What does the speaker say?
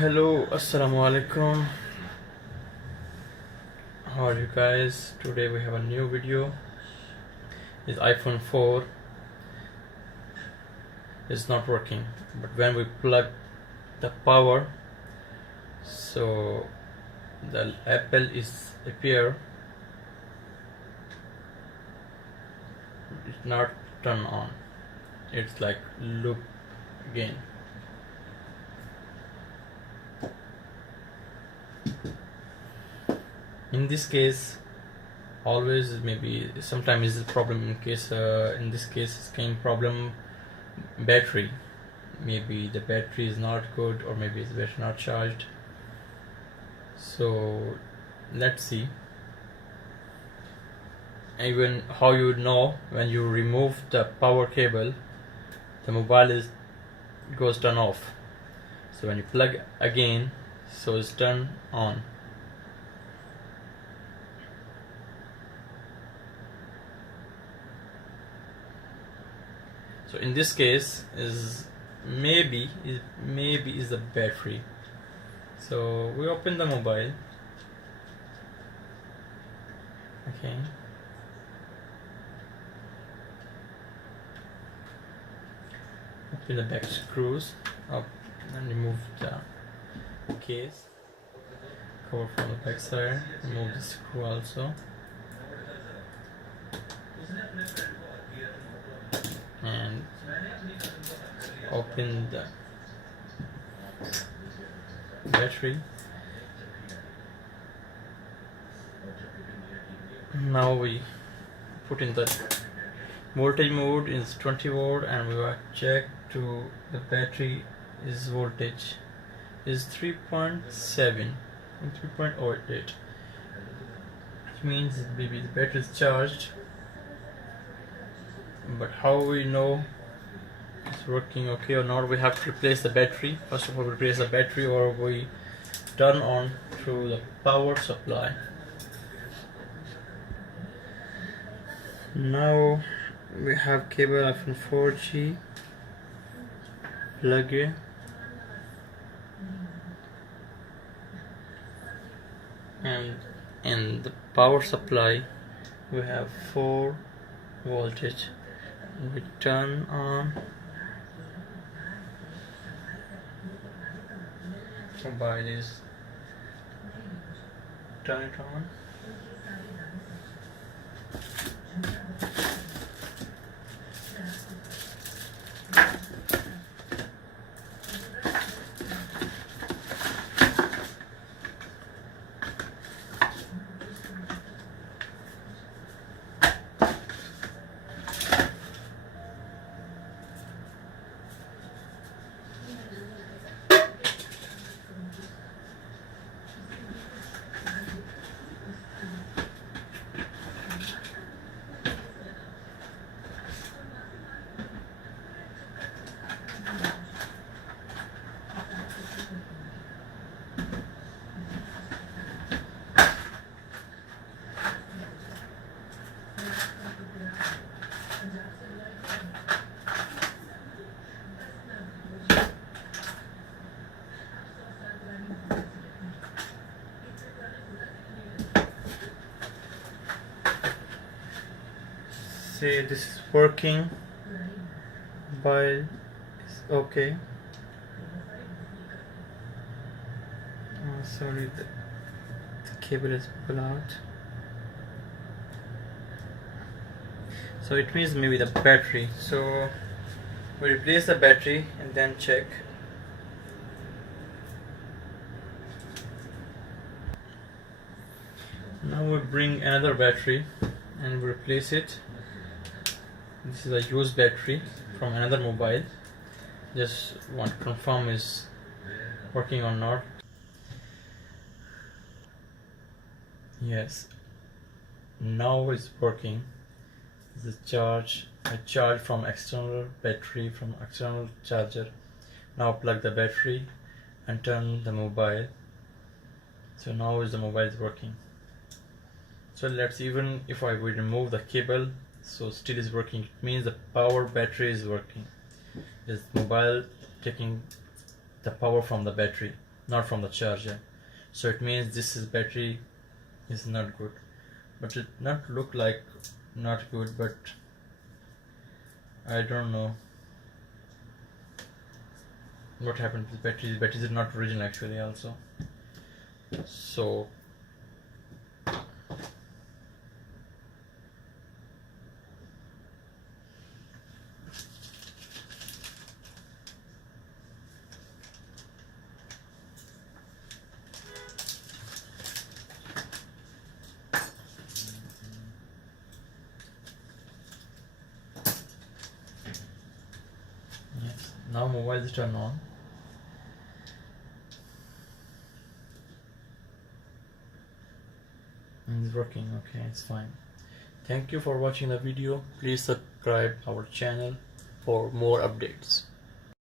Hello, assalamu alaikum. How are you guys? Today we have a new video. This iPhone 4 is not working, but when we plug the power, so the Apple is appear, it's not turn on. It's like loop again. In this case, always maybe sometimes is the problem. In case in this case, it's kind problem battery. Maybe the battery is not good, or maybe it's battery not charged. So let's see. Even how you would know when you remove the power cable, the mobile goes turn off. So when you plug again, so it's turn on. So in this case is maybe is the battery. So we open the mobile. Okay. Open the back screws up and remove the case cover from the back side. Remove the screw also. And open the battery. Now we put in the voltage mode is 20 volt, and we will check to the battery is voltage is 3.7 and 3.08. It means maybe the battery is charged. But how we know it's working okay or not? We have to replace the battery. First of all, replace the battery, or we turn on through the power supply. Now we have cable iPhone 4G plug in, and in the power supply we have 4 voltage. We turn on by this, turn it on. Say this is working, mobile is okay. Sorry, the cable is pulled out. So it means maybe the battery. So we replace the battery and then check. Now we bring another battery and we replace it. This is a used battery from another mobile. Just want to confirm is working or not. Yes, now it's working. This is charge. I charge from external battery, from external charger. Now plug the battery and turn the mobile. So now is the mobile is working. So let's, even if I would remove the cable, so still is working. It means the power battery is working. This mobile taking the power from the battery. not from the charger. So it means this is battery is not good, but it not look like not good, but I don't know what happened to the battery. The batteries are not original actually also. So yes, now mobile is turned on. And it's working. Okay, it's fine. Thank you for watching the video. Please subscribe our channel for more updates.